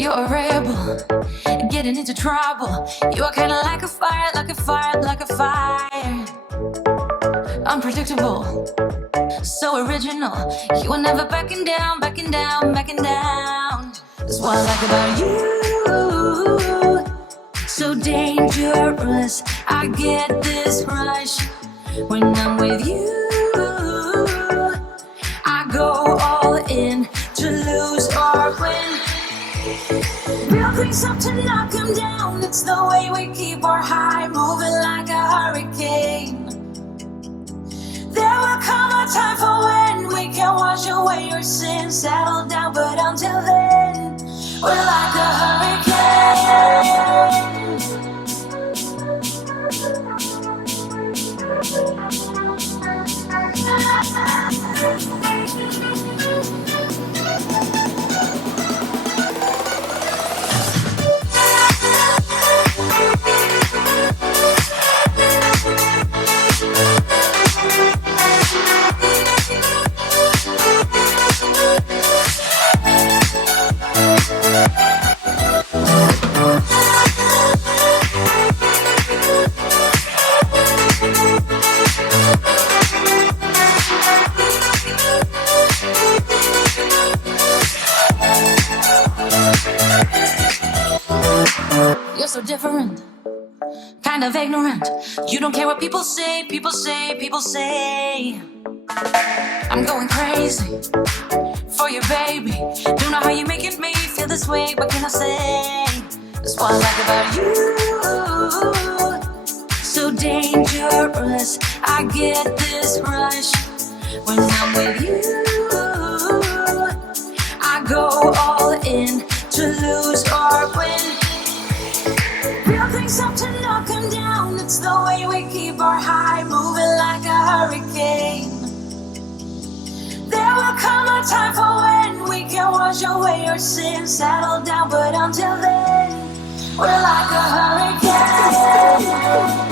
You're a rebel, getting into trouble. You are kinda like a fire, like a fire, like a fire. Unpredictable, so original. You are never backing down, backing down, backing down. That's what I like about you. So dangerous, I get this rush when I'm with you. I go all in to lose or win. Build things up to knock them down. It's the way we keep our high, moving like a hurricane. There will come a time for when we can wash away your sins, settle down, but until then, we're like a hurricane. You're so different, kind of ignorant. You don't care what people say, people say, people say. I'm going crazy for you, baby. Don't know how you're making me feel this way. What can I say? That's what I like about you. So dangerous, I get this rush when I'm with you. I go all in to lose or win. Build things up to knock them down. It's the way we keep our high, moving like a hurricane. There will come a time for when we can wash away our sins, settle down, but until then, we're like a hurricane.